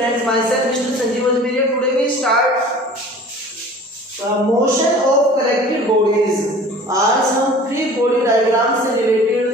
friends, myself Mr. Sanjeev Ajmeriya. Today we start motion of connected bodies. आज हम free body diagram से related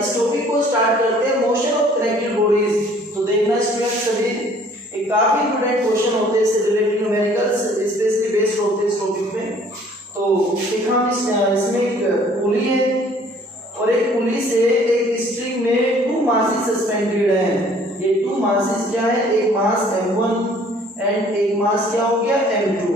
इस topic को start करते हैं, मोशन ऑफ कनेक्टेड बॉडीज। तो देखना स्टूडेंट सभी एक काफी इंपोर्टेंट क्वेश्चन होते हैं इससे रिलेटेड, न्यूमेरिकल्स स्पेशली बेस्ड होते हैं इस टॉपिक पे। तो देखा इसमें एक पुली है और एक पुली से एक स्ट्रिंग में 2 मासेस सस्पेंडेड हैं। ये 2 मासेस क्या है, एक मास m1 एंड एक मास क्या हो गया m2।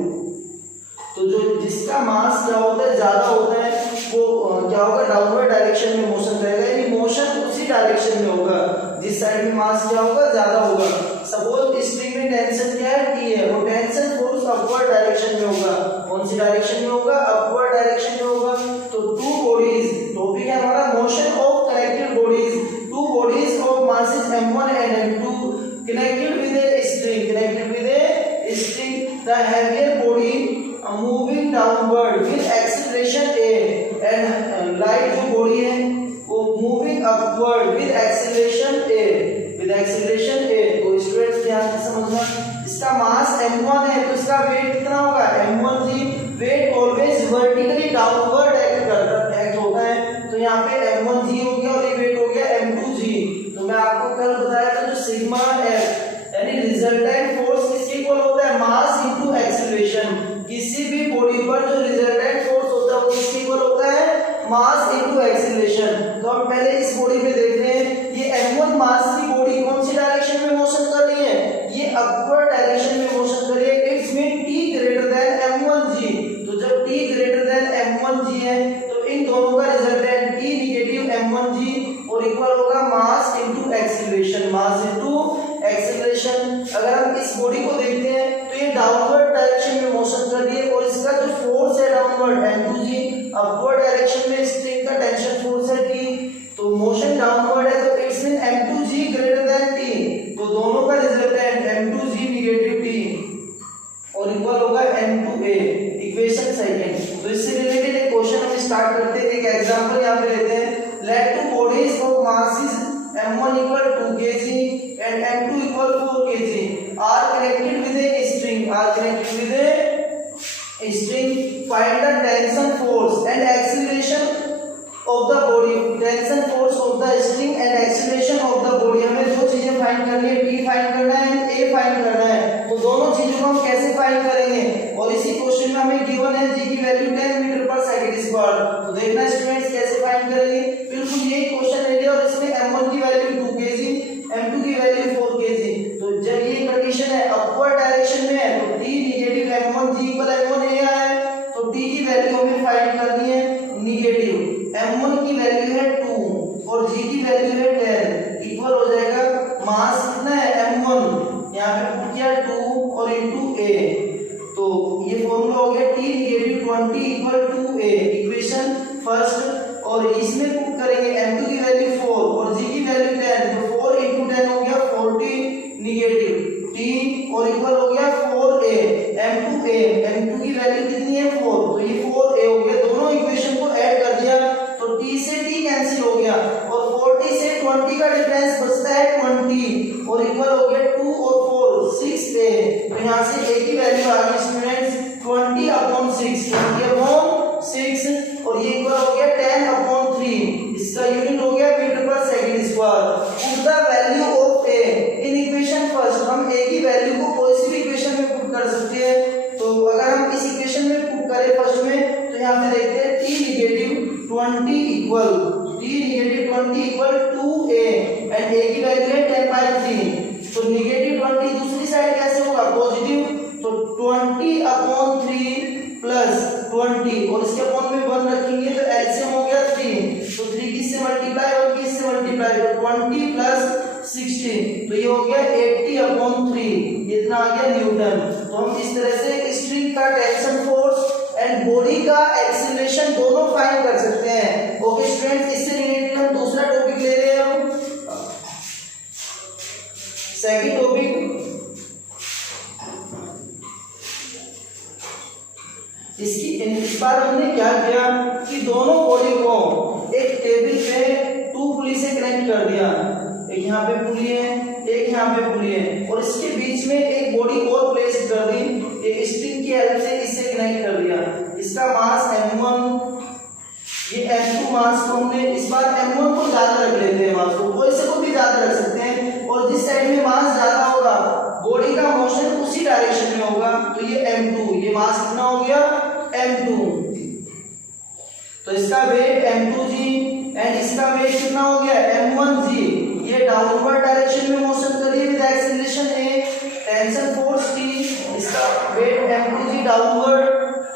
तो जो जिसका मास क्या होता है ज्यादा होता है वो क्या होगा, डाउनवर्ड डायरेक्शन में मोशन रहेगा, यानी मोशन उसी डायरेक्शन में होगा जिस साइड में मास क्या होगा ज्यादा होगा। सपोज स्ट्रिंग में टेंशन क्या है, T है, वो टेंशन फोर्स अपवर्ड डायरेक्शन में होगा। कौन सी डायरेक्शन में होगा, अपवर्ड डायरेक्शन में होगा। तो 2 बॉडीज, टॉपिक है हमारा motion of connected bodies. 2 bodies of masses m1 and m2 connected with a string, the heavier body moving downward with acceleration a and light जो बॉडी है वो moving upward with acceleration a। तो students ध्यान से समझना, इसका मास m1 है तो इसका वेट कितना होगा, m1 g. Weight always vertically downward act होता है, तो यहाँ पे m1 जी हो गया और ये वेट हो गया m2 जी। तो मैं आपको कल बताया था जो सिग्मा f यानी रिजल्टेंट फोर्स किसके इक्वल होता है, मास इनटू एक्सीलरेशन। किसी भी बॉडी पर जो रिजल्टेंट फोर्स होता है वो किसके इक्वल होता है, मास इनटू एक्सीलरेशन। तो हम पहले इस बॉडी में देखते हैं, ये m1 मास की बॉडी कौन सी डायरेक्शन में मोशन कर रही है, ये अपवर्ड डायरेक्शन में मोशन कर रही है। It's mean t greater than m1 जी। तो जब t ग्रेटर देन m1 जी है तो इन दोनों का रिजल्टेंट t नेगेटिव m1 जी और इक्वल होगा मास इनटू एक्सीलरेशन, अगर हम इस बॉडी को देखते हैं तो ये डाउनवर्ड डायरेक्शन में मोशन कर रही है और इसका जो फोर्स है downward m2 g, upward direction में स्ट्रिंग का टेंशन फोर्स है t। तो मोशन डाउनवर्ड है तो it's mean m2 g greater than t। तो दोनों का resultant m2 g negative t और इक्वल होगा m2a। Equation second. तो इससे रिलेटेड एक क्वेश्चन हम स्टार्ट करते हैं, एक एग्जांपल यहां पे लेते हैं। Let 2 bodies of masses m1 equal 2 kg and m2 equal 4 kg are connected with a string, find the tension force and acceleration of the body, tension force of the string and acceleration of the body। हमें दो चीजें find करनी है, T find करना है and A find करना है। तो दोनों चीजों को हम कैसे फाइंड करेंगे, और इसी क्वेश्चन में हमें गिवन है G की वैल्यू 10 मीटर पर सेकंड स्क्वायर। तो देखना स्टूडेंट्स कैसे फाइंड करेंगे, बिल्कुल यही क्वेश्चन ले लिया और इसमें m1 की वैल्यू 2 kg, m2 की वैल्यू 4 kg। तो जब ये कंडीशन है अपवर्ड डायरेक्शन में है तो T negative m1 G equal m1 A आया है, तो T की वैल्यू हमें फाइंड करनी है नेगेटिव। m1 की वैल्यू है 2 और G की वैल्यू है 10, इक्वल हो जाएगा मास कितना है m1, यहाँ पे पुट किया 2 और इनटू a। तो ये फॉर्मूला हो गया T negative 20 equal to a, equation first. और इसमें पुट करेंगे m2 की वैल्यू 4 और G की वैल्यू 10, तो 4 इनटू 10 हो गया 40 नेगेटिव T और इक्वल हो गया 4a m2a। m2 की वैल्यू कितनी है 4, तो ये 4a हो गया। दोनों इक्वेशन को ऐड कर दिया तो T से T कैंसिल हो गया और 40 से 20 का डिफरेंस बचता है 20 और इक्वल हो गया 2 और 4 6a। तो यहाँ से a की वैल्यू आ गई स्टूडेंट्स 20/6 और ये इक्वल हो गया 10/3। इसका यूनिट हो गया मीटर पर second square. Put the value of a in equation first. हम a की वैल्यू को कोई सी भी इक्वेशन में पुट कर सकते हैं। तो अगर हम इस इक्वेशन में पुट करें फर्स्ट में तो यहाँ पे देखते हैं t negative 20 equal 2a and a की वैल्यू है 10/3। तो नेगेटिव 20 दूसरी साइड कैसे होगा, पॉजिटिव। तो 20/3 प्लस 20 और इसके अपॉन में 1 रखेंगे तो एलसीएम हो गया 3। तो 3 किससे मल्टीप्लाई और किससे मल्टीप्लाई, तो 20 प्लस 16, तो ये हो गया 80/3, इतना आ गया न्यूटन। तो हम इस तरह से स्ट्रिंग का टेंशन फोर्स एंड बॉडी का एक्सीलरेशन दोनों फाइंड कर सकते हैं। ओके स्टूडेंट्स, इससे रिलेटेड हम दूसरा टॉपिक ले रहे हैं। हम सेकंड टॉपिक इस बार हमने क्या किया कि दोनों बॉडी को एक टेबल पे 2 पुली से कनेक्ट कर दिया। एक यहाँ पे पुली है, एक यहाँ पे पुली है और इसके बीच में की हेल्प से इससे कनेक्ट कर दिया। इसका मास m1, ये m2 मास को हमने इस बार m1 को ज्यादा रख लेते हैं, मास को वैसे को भी ज्यादा रख सकते हैं, और जिस साइड में मास ज्यादा होगा बॉडी का मोशन उसी डायरेक्शन में होगा, तो ये m2, ये मास कितना हो गया m2, तो इसका वेट m2g एंड इसका वेट कितना हो गया m1g। ये डाउनवर्ड डायरेक्शन में मोशन कर रही है with acceleration a, tension force t, इसका weight m2g downward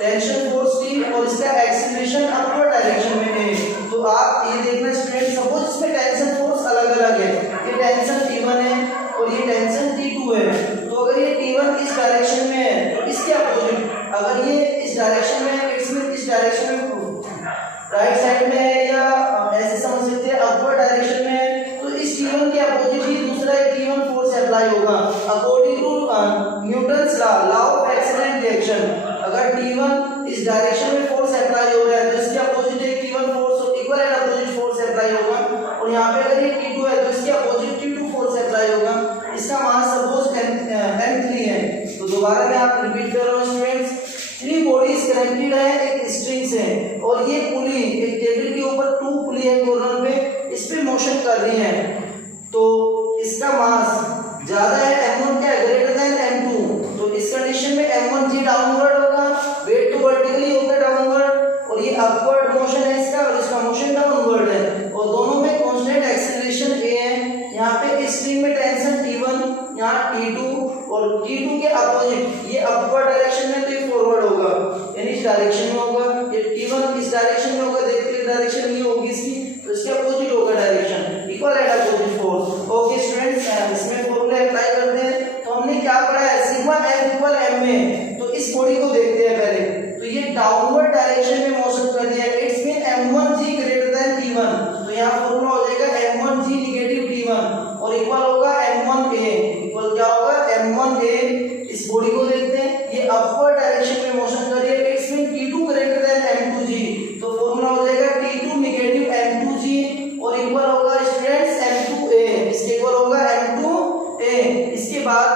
tension force t, और इसका एक्सीलरेशन अपवर्ड डायरेक्शन में है। तो आप ये देखना स्टूडेंट, सपोज इसमें टेंशन फोर्स अलग अलग है, ये टेंशन T1 है और ये टेंशन T2 है, तो अगर ये T1 इस डायरेक्शन में है तो इसके अपोजिट, अगर ये इस डायरेक्शन में है, इसमें इस डायरेक्शन में राइट साइड में है, या ऐसे समझ सकते हैं अपवर्ड डायरेक्शन में है, तो इस T1 के अपोजिट ही दूसरा एक T1 फोर्स अप्लाई होगा according to Newton's law of accelerant reaction. अगर T1 इस डायरेक्शन में फोर्स अप्लाई हो रहा है तो इसके अपोजिट एक T1 force equal and opposite force apply होगा, और यहाँ पे अगर ये T2 है तो इसके अपोजिट T2 फोर्स अप्लाई होगा। इसका मास सपोज m3 है, तो दोबारा मैं आप रिपीट कर रहा हूँ स्टूडेंट्स, 3 बॉडीज कनेक्टेड है एक स्ट्रिंग से, और ये पुली एक टेबल के ऊपर 2 पुली है कॉर्नर पे, इस पे मोशन कर रही है, तो इसका मास ज्यादा है m1 क्या ग्रेटर देन m2, तो इस कंडीशन में m1g डाउनवर्ड होगा, वेट तो वर्टिकली होगा डाउनवर्ड, और ये अपवर्ड मोशन है इसका, और इसका मोशन डाउनवर्ड है, और दोनों में कांस्टेंट एक्सीलरेशन a है। यहाँ पे स्ट्रिंग में टेंशन T1, यहाँ T2, और T2 के अपोजिट ये अपवर्ड डायरेक्शन में तो ये फॉरवर्ड होगा, यानी इस डायरेक्शन में होगा, ये T1 इस डायरेक्शन में होगा, देखते डायरेक्शन ये होगी इसकी, तो इसके अपोजिट होगा direction, equal and opposite force. Okay students, इसमें फॉर्मूला अप्लाई करते हैं। तो हमने क्या पढ़ा है, सिग्मा F इक्वल m में, तो इस बॉडी को देखते हैं पहले, तो ये डाउनवर्ड डायरेक्शन में मोशन कर रही है, it's mean m1g greater than T1, तो यहाँ फॉर्मूला हो जाएगा m1g नेगेटिव T1 और इक्वल होगा m1a, इक्वल क्या होगा m1a। इस बॉडी को देखते हैं, ये अपवर्ड डायरेक्शन में मोशन कर रही है, it's mean T2 greater than m2g, तो फॉर्मूला हो जाएगा T2 नेगेटिव m2g और इक्वल होगा स्टूडेंट्स m2a, इसके इक्वल होगा m2a। इसके बाद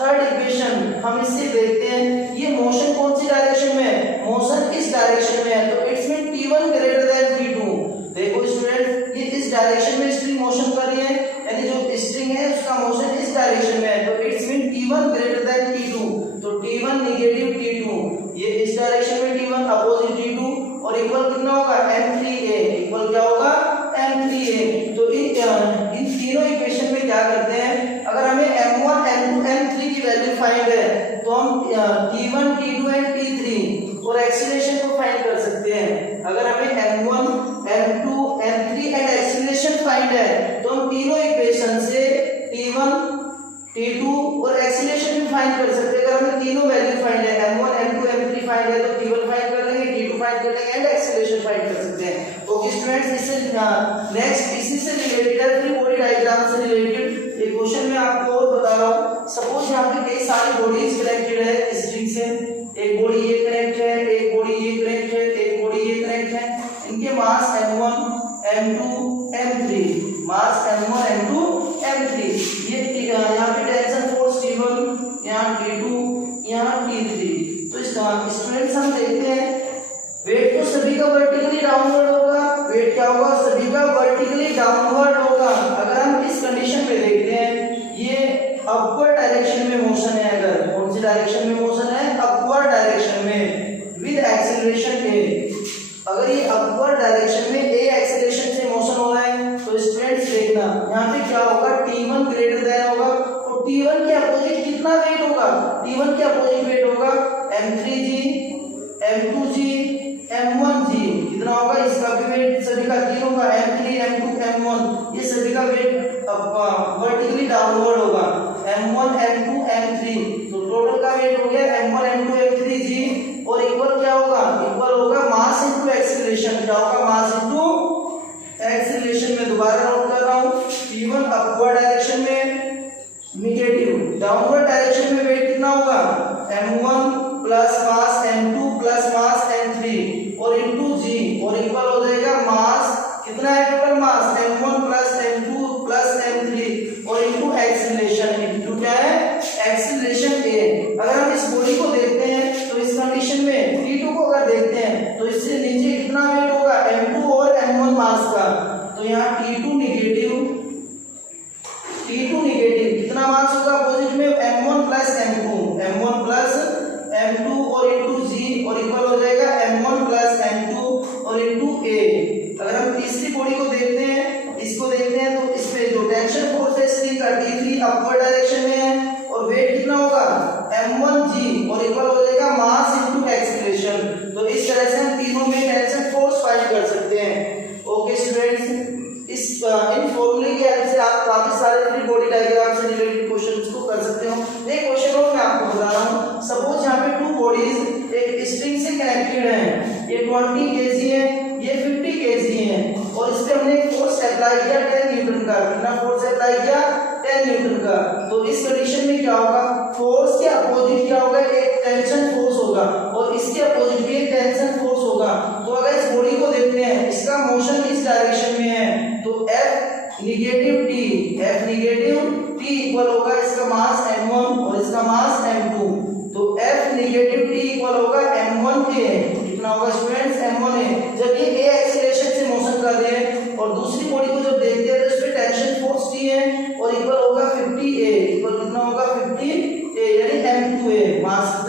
थर्ड इक्वेशन हम इससे देखते हैं, ये मोशन कौन सी डायरेक्शन में है, मोशन इस डायरेक्शन में है, तो it's mean T1 greater than T2। देखो स्टूडेंट, ये इस डायरेक्शन में स्ट्रिंग मोशन कर रही है, यानी जो स्ट्रिंग है उसका मोशन इस डायरेक्शन में है, तो it's mean T1 greater than T2, तो T1 नेगेटिव T2, ये इस डायरेक्शन में T1 अपोजिट T2 और इक्वल कितना होगा m3a, इक्वल क्या होगा m3a। तो इन तीनों इक्वेशन में क्या करते हैं, अगर हमें m1 m2 m3 की वैल्यू फाइंड है तो हम T1 T2 एंड T3 और एक्सीलरेशन को फाइंड कर सकते हैं। अगर हमें m1 m2 m3 and acceleration find है तो हम तीनों इक्वेशन से T1 T2 और एक्सीलरेशन भी फाइंड कर सकते हैं। अगर हमें तीनों वैल्यू फाइंड है, m1 m2 m3 फाइंड है, तो T1 फाइंड कर लेंगे, T2 फाइंड कर लेंगे एंड एक्सीलरेशन फाइंड कर सकते हैं। ओके स्टूडेंट्स, इससे नेक्स्ट इसी से रिलेटेड है, फ्री बॉडी डायग्राम से रिलेटेड एक क्वेश्चन मैं आपको और बता रहा हूं। सपोज यहां पे कई सारी बॉडीज कनेक्टेड है स्ट्रिंग से, एक बॉडी ये कनेक्ट है, एक बॉडी ये कनेक्ट है, एक बॉडी ये कनेक्ट है, इनके मास m1 m2 m3, मास m1 m2 m3, ये यहाँ पे टेंशन फोर्स T1, यहाँ T2, यहाँ T3। तो स्टूडेंट्स हम देखते हैं वेट तो सभी का वर्टिकली डाउनवर्ड होगा, वेट क्या होगा, सभी का वर्टिकली डाउनवर्ड होगा। अगर हम इस कंडीशन में देखते हैं, ये अपवर्ड डायरेक्शन में मोशन है, अगर कौन सी डायरेक्शन में मोशन है, अपवर्ड डायरेक्शन में विद एक्सीलरेशन a। अगर ये अपवर्ड डायरेक्शन में a एक्सीलरेशन से मोशन हो रहा है तो स्टूडेंट्स देखना यहाँ पे क्या होगा, T1 ग्रेटर देन होगा, तो T1 के अपोजिट कितना वेट होगा, T1 के अपोजिट वेट होगा m3g m2g m1g, कितना होगा, इसका भी वेट सभी का तीनों का m3 m2 m1, ये सभी का वेट वर्टिकली डाउनवर्ड होगा, m1 m2 m3, तो टोटल का वेट हो गया m1 m2 m3g और इक्वल क्या होगा, इक्वल होगा मास इनटू एक्सीलरेशन, क्या होगा, मास इनटू एक्सीलरेशन। में दोबारा नोट कर रहा हूं, T1 अपवर्ड डायरेक्शन में नेगेटिव, डाउनवर्ड डायरेक्शन में वेट कितना होगा, m1 plus mass m2 plus mass m3 और इनटू g और इक्वल हो जाएगा मास कितना है, total mass m1 plus m2 plus m3 और इनटू एक्सीलरेशन, इनटू क्या है, एक्सीलरेशन a। अगर हम इस बॉडी को देखते हैं 20 kg है, ये 50 kg है और इस पे हमने फोर्स अप्लाई किया 10 न्यूटन का। कितना फोर्स अप्लाई किया? 10 न्यूटन का। तो इस कंडीशन में क्या होगा? फोर्स के अपोजिट क्या होगा? एक टेंशन फोर्स होगा और इसके अपोजिट भी एक टेंशन फोर्स होगा। तो अगर इस बॉडी को देखते हैं, इसका मोशन इस डायरेक्शन में है, तो F निगेटिव T इक्वल होगा इसका मास m1 और इसका मास m2। तो F निगेटिव T इक्वल होगा m1 a। कितना होगा स्टूडेंट्स? m1 a। जब ये a एक्सीलरेशन से मोशन कर रहे हैं और दूसरी बॉडी को जब देखते हैं तो इस पे टेंशन फोर्स T है और इक्वल होगा 50a। इक्वल कितना होगा? 50a यानी m2a मास